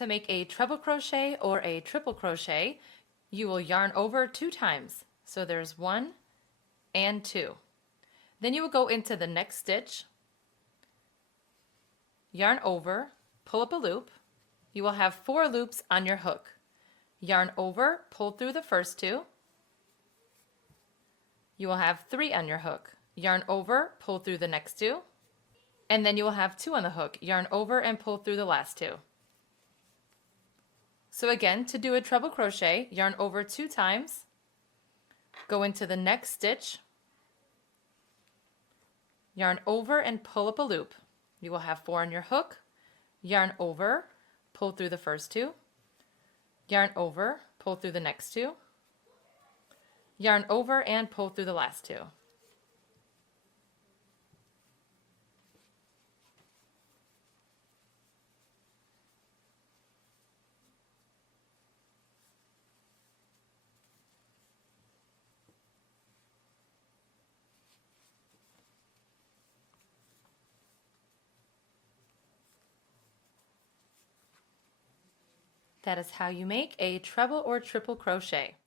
To make a treble crochet or a triple crochet, you will yarn over 2 times. So there's 1 and 2. Then you will go into the next stitch, yarn over, pull up a loop. You will have 4 loops on your hook. Yarn over, pull through the first 2. You will have 3 on your hook. Yarn over, pull through the next 2. And then you will have 2 on the hook. Yarn over and pull through the last 2. So again, to do a treble crochet, yarn over 2 times, go into the next stitch, yarn over and pull up a loop. You will have 4 on your hook, yarn over, pull through the first 2, yarn over, pull through the next 2, yarn over and pull through the last 2. That is how you make a treble or triple crochet.